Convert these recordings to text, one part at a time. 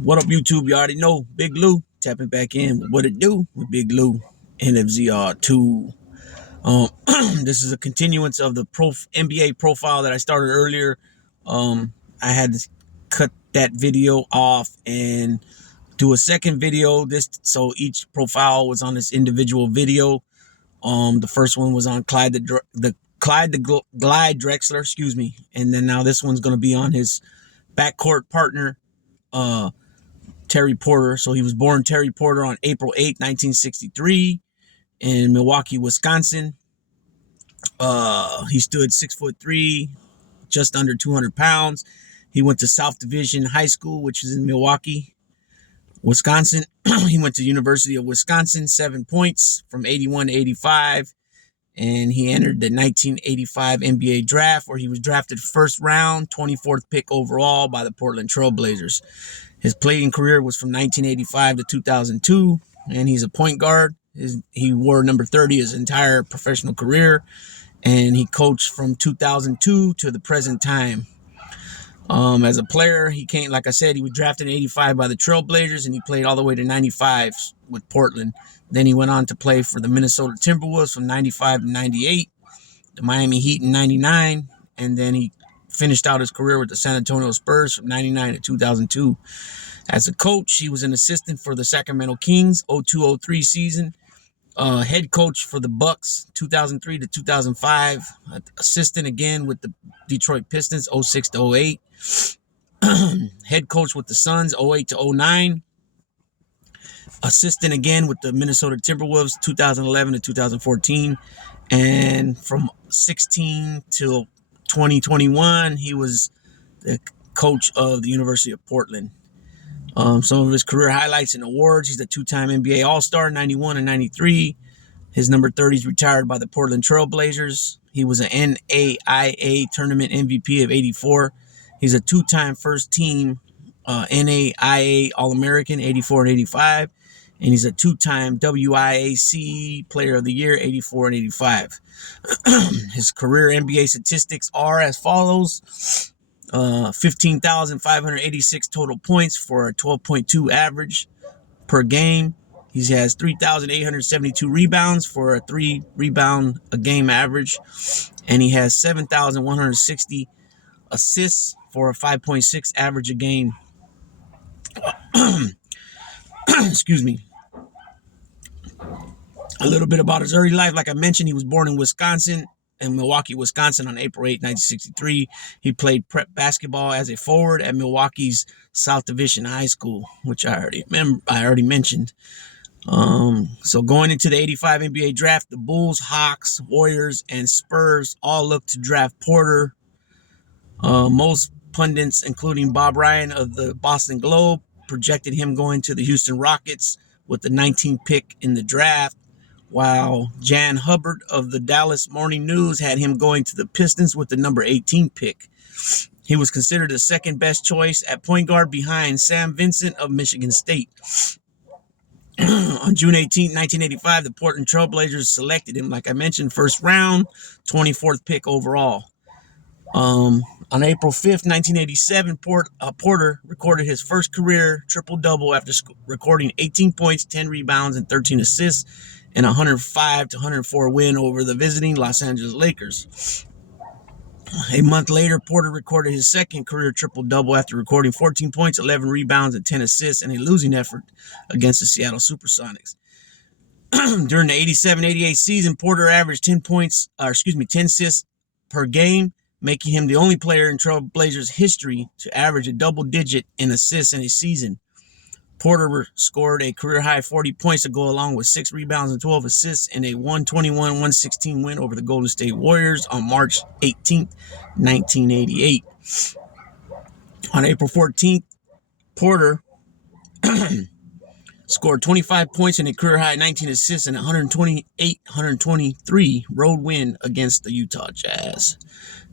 What up, YouTube? You already know Big Lou tapping back in with What It Do with Big Lou NFZR2. Um, this is a continuance of the NBA profile that I started earlier. I had to cut that video off and do a second video. So each profile was on this individual video. The first one was on Clyde the Glide Drexler, excuse me, and then now this one's going to be on his backcourt partner, Terry Porter. So he was born Terry Porter on April 8, 1963 in Milwaukee, Wisconsin. He stood 6'3", just under 200 pounds. He went to South Division High School, which is in Milwaukee, Wisconsin. He went to University of Wisconsin, 7 points from 81 to 85. And he entered the 1985 NBA draft, where he was drafted first round, 24th pick overall by the Portland TrailBlazers's. His playing career was from 1985 to 2002, and he's a point guard. He wore number 30 his entire professional career, and he coached from 2002 to the present time. As a player, he came, like I said, he was drafted in 85 by the TrailBlazers, and he played all the way to 95 with Portland. Then he went on to play for the Minnesota Timberwolves from 95 to 98, the Miami Heat in 99, and then he finished out his career with the San Antonio Spurs from 99 to 2002. As a coach, he was an assistant for the Sacramento Kings 02-03 season, head coach for the Bucks 2003 to 2005, assistant again with the Detroit Pistons 06 to 08, head coach with the Suns 08 to 09, assistant again with the Minnesota Timberwolves 2011 to 2014, and from 16 till 2021 he was the coach of the University of Portland. Some of his career highlights and awards: he's a two-time NBA All-Star 91 and 93. His number 30 is retired by the Portland TrailBlazers. He was an NAIA tournament MVP of 84. He's a two-time first-team NAIA All-American 84 and 85. And he's a two-time WIAC Player of the Year 84 and 85. His career NBA statistics are as follows: 15,586 total points for a 12.2 average per game. He has 3,872 rebounds for a 3 rebound a game average. And he has 7,160 assists for a 5.6 average a game. Excuse me. A little bit about his early life. Like I mentioned, he was born in Milwaukee, Wisconsin on April 8, 1963. He played prep basketball as a forward at Milwaukee's South Division High School, which I already mentioned. So going into the 85 NBA draft, the Bulls, Hawks, Warriors, and Spurs all looked to draft Porter. Most pundits, including Bob Ryan of the Boston Globe, projected him going to the Houston Rockets with the 19th pick in the draft, while Jan Hubbard of the Dallas Morning News had him going to the Pistons with the number 18 pick. He was considered the second best choice at point guard behind Sam Vincent of Michigan State. On June 18, 1985, the Portland TrailBlazers selected him, like I mentioned, first round, 24th pick overall. On April 5th, 1987, Porter recorded his first career triple-double after recording 18 points, 10 rebounds, and 13 assists in a 105-104 win over the visiting Los Angeles Lakers. A month later, Porter recorded his second career triple-double after recording 14 points, 11 rebounds, and 10 assists in a losing effort against the Seattle Supersonics. During the 87-88 season, Porter averaged 10 assists per game, making him the only player in TrailBlazers history to average a double-digit in assists in a season. Porter scored a career-high 40 points to go along with 6 rebounds and 12 assists in a 121-116 win over the Golden State Warriors on March 18, 1988. On April 14th, Porter scored 25 points and a career-high 19 assists in a 128-123 road win against the Utah Jazz.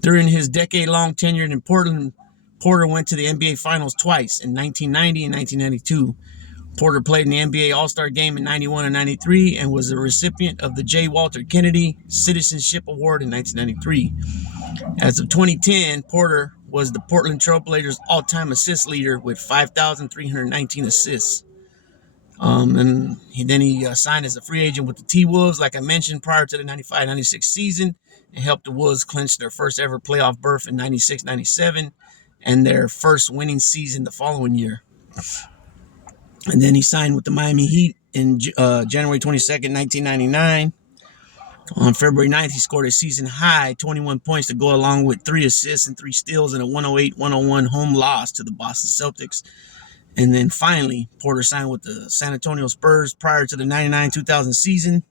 During his decade-long tenure in Portland, Porter went to the NBA Finals twice, in 1990 and 1992. Porter played in the NBA All-Star Game in 91 and 93 and was a recipient of the J. Walter Kennedy Citizenship Award in 1993. As of 2010, Porter was the Portland Trailblazers all-time assist leader with 5,319 assists. And then he signed as a free agent with the T-Wolves, like I mentioned, prior to the 95-96 season, and helped the Wolves clinch their first ever playoff berth in 96-97 and their first winning season the following year. And then he signed with the Miami Heat in January 22nd, 1999. On February 9th, he scored a season-high 21 points to go along with 3 assists and 3 steals in a 108-101 home loss to the Boston Celtics. And then finally, Porter signed with the San Antonio Spurs prior to the 99-2000 season.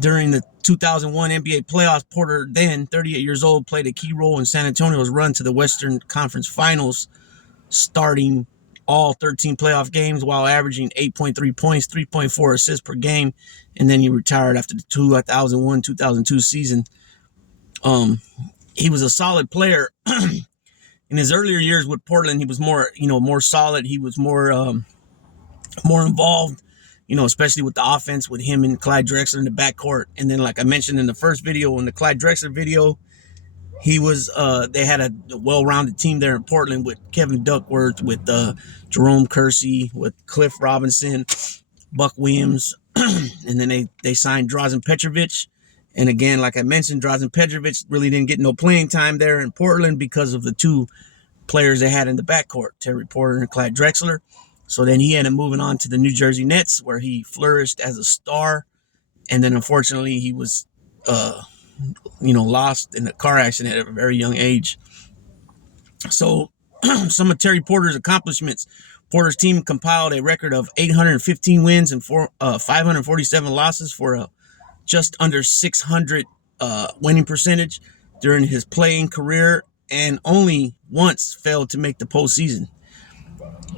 During the 2001 NBA playoffs, Porter, then 38 years old, played a key role in San Antonio's run to the Western Conference Finals, starting all 13 playoff games while averaging 8.3 points, 3.4 assists per game, and then he retired after the 2001-2002 season. He was a solid player. In his earlier years with Portland, he was more solid. He was more involved, especially with the offense with him and Clyde Drexler in the backcourt. And then, like I mentioned in the first video, in the Clyde Drexler video, he was they had a well-rounded team there in Portland with Kevin Duckworth, with Jerome Kersey, with Cliff Robinson, Buck Williams, and then they signed Drazen Petrovic. And again, like I mentioned, Drazen Petrovic really didn't get no playing time there in Portland because of the 2 players they had in the backcourt, Terry Porter and Clyde Drexler. So then he ended up moving on to the New Jersey Nets, where he flourished as a star. And then unfortunately he was lost in a car accident at a very young age. So some of Terry Porter's accomplishments: Porter's team compiled a record of 815 wins and 547 losses for a just under 600 winning percentage during his playing career, and only once failed to make the postseason.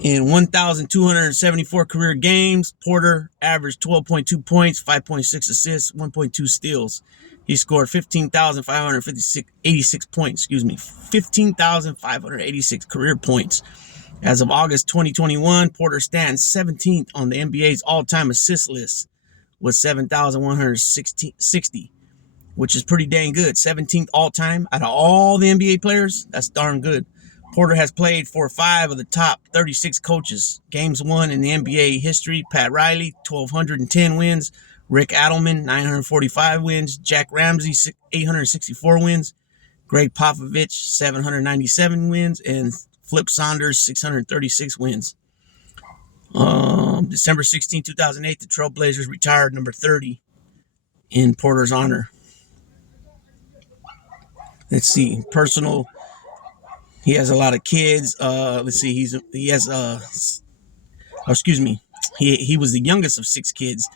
In 1,274 career games, Porter averaged 12.2 points, 5.6 assists, 1.2 steals. He scored 15,586 points, 15,586 career points. As of August 2021, Porter stands 17th on the NBA's all-time assist list with 7,160, which is pretty dang good. 17th all-time out of all the NBA players. That's darn good. Porter has played for 5 of the top 36 coaches. Games won in the NBA history: Pat Riley, 1,210 wins; Rick Adelman, 945 wins; Jack Ramsey, 864 wins; Greg Popovich, 797 wins; and Flip Saunders, 636 wins. December 16, 2008, the Trailblazers retired number 30 in Porter's honor. Let's see, personal. He has a lot of kids. Let's see, he was the youngest of 6 kids.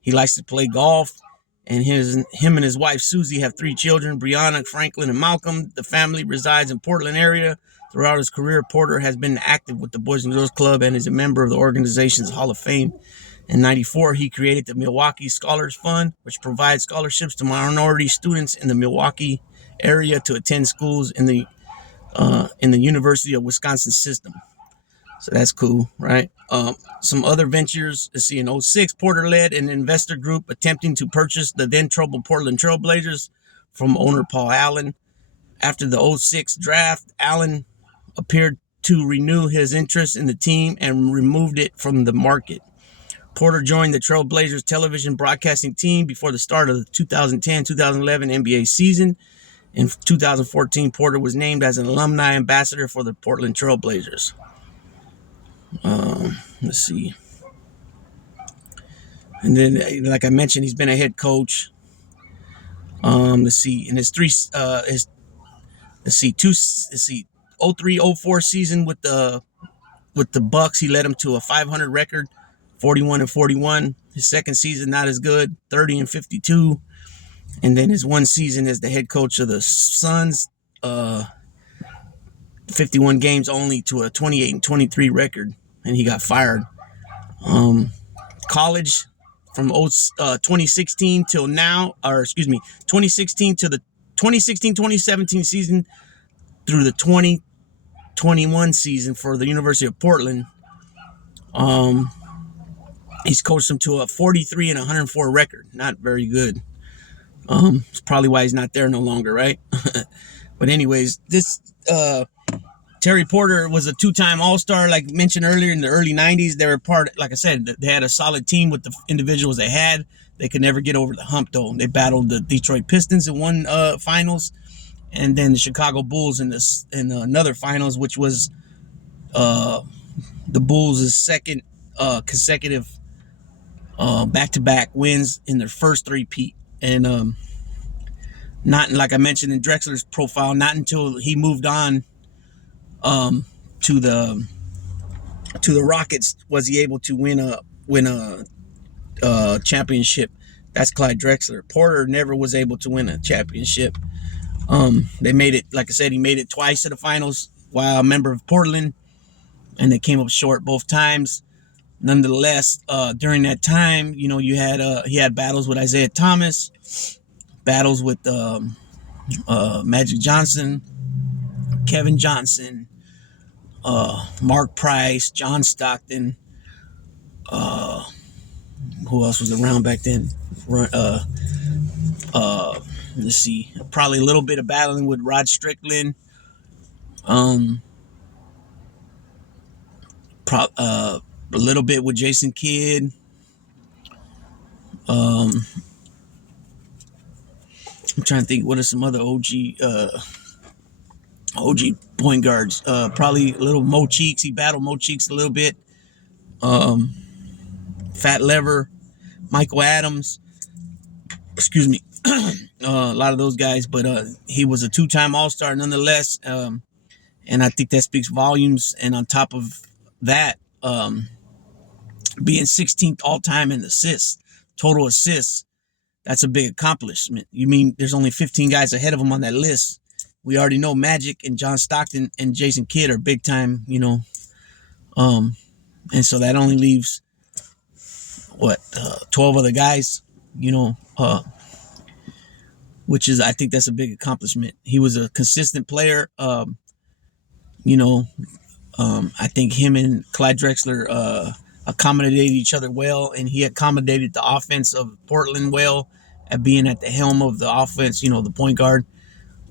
He likes to play golf, and him and his wife Susie have 3 children: Brianna, Franklin, and Malcolm. The family resides in Portland area. Throughout his career, Porter has been active with the Boys and Girls Club and is a member of the organization's Hall of Fame. In '94, he created the Milwaukee Scholars Fund, which provides scholarships to minority students in the Milwaukee area to attend schools in the University of Wisconsin system. So that's cool, right? Some other ventures. Let's see, in '06, Porter led an investor group attempting to purchase the then troubled Portland Trailblazers from owner Paul Allen. After the '06 draft, Allen appeared to renew his interest in the team and removed it from the market. Porter joined the Trailblazers television broadcasting team before the start of the 2010-2011 NBA season. In 2014, Porter was named as an alumni ambassador for the Portland Trailblazers. Let's see. And then, like I mentioned, he's been a head coach. Let's see. In his 03-04 season with the Bucks, he led them to a 500 record, 41-41. His second season, not as good, 30-52. And then his one season as the head coach of the Suns, 51 games only to a 28-23 record, and he got fired. College, from 2016 till now, 2016 to the 2016-2017 season through the 2021 season for the University of Portland. He's coached them to a 43-104 record. Not very good. It's probably why he's not there no longer, right? But anyways, Terry Porter was a two-time All-Star, like mentioned earlier, in the early 90s. They were like I said, they had a solid team with the individuals they had. They could never get over the hump, though. They battled the Detroit Pistons in one finals, and then the Chicago Bulls in another finals, which was the Bulls' second consecutive back-to-back wins in their first three-peat. And not, like I mentioned in Drexler's profile, not until he moved on to the Rockets was he able to win a championship. That's Clyde Drexler. Porter never was able to win a championship. They made it, like I said, he made it twice to the finals while a member of Portland, and they came up short both times. Nonetheless, during that time, you know, he had battles with Isaiah Thomas, battles with Magic Johnson, Kevin Johnson, Mark Price, John Stockton. Who else was around back then? Let's see. Probably a little bit of battling with Rod Strickland. A little bit with Jason Kidd. I'm trying to think what are some other OG point guards. Probably a little Mo Cheeks. He battled Mo Cheeks a little bit. Fat Lever, Michael Adams. Excuse me. A lot of those guys, but he was a two-time All-Star nonetheless. And I think that speaks volumes. And on top of that, being 16th all-time in assists, total assists, that's a big accomplishment. You mean there's only 15 guys ahead of him on that list? We already know Magic and John Stockton and Jason Kidd are big time, you know. And so that only leaves 12 other guys, you know, which is, I think that's a big accomplishment. He was a consistent player. You know, I think him and Clyde Drexler accommodated each other well, and he accommodated the offense of Portland well at being at the helm of the offense, you know, the point guard.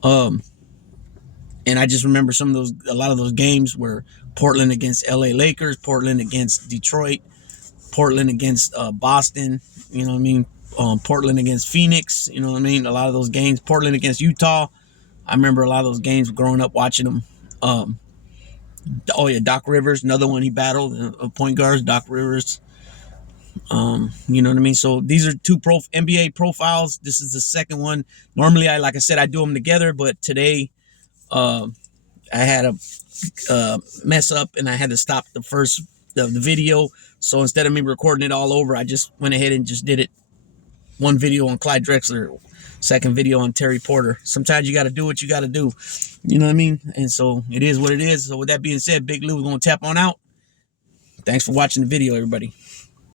And I just remember a lot of those games where Portland against LA Lakers, Portland against Detroit, Portland against Boston, you know what I mean? Portland against Phoenix, you know what I mean? A lot of those games, Portland against Utah. I remember a lot of those games growing up watching them. Doc Rivers, another one he battled, point guards, Doc Rivers. You know what I mean? So these are two NBA profiles. This is the second one. Normally, like I said, I do them together, but today I had a mess up and I had to stop the video. So instead of me recording it all over, I just went ahead and just did it. One video on Clyde Drexler, second video on Terry Porter. Sometimes you got to do what you got to do. You know what I mean? And so it is what it is. So with that being said, Big Lou is going to tap on out. Thanks for watching the video, everybody.